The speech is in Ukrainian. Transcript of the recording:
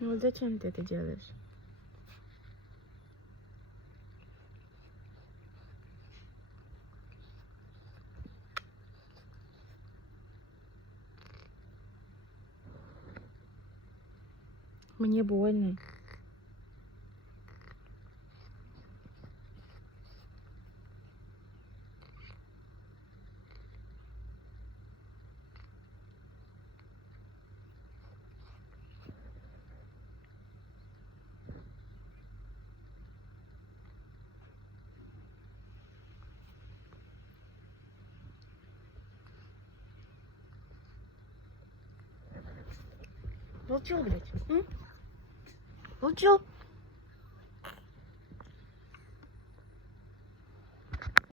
Ну вот зачем ты это делаешь? Мне больно. Волчок, блядь. Волчок.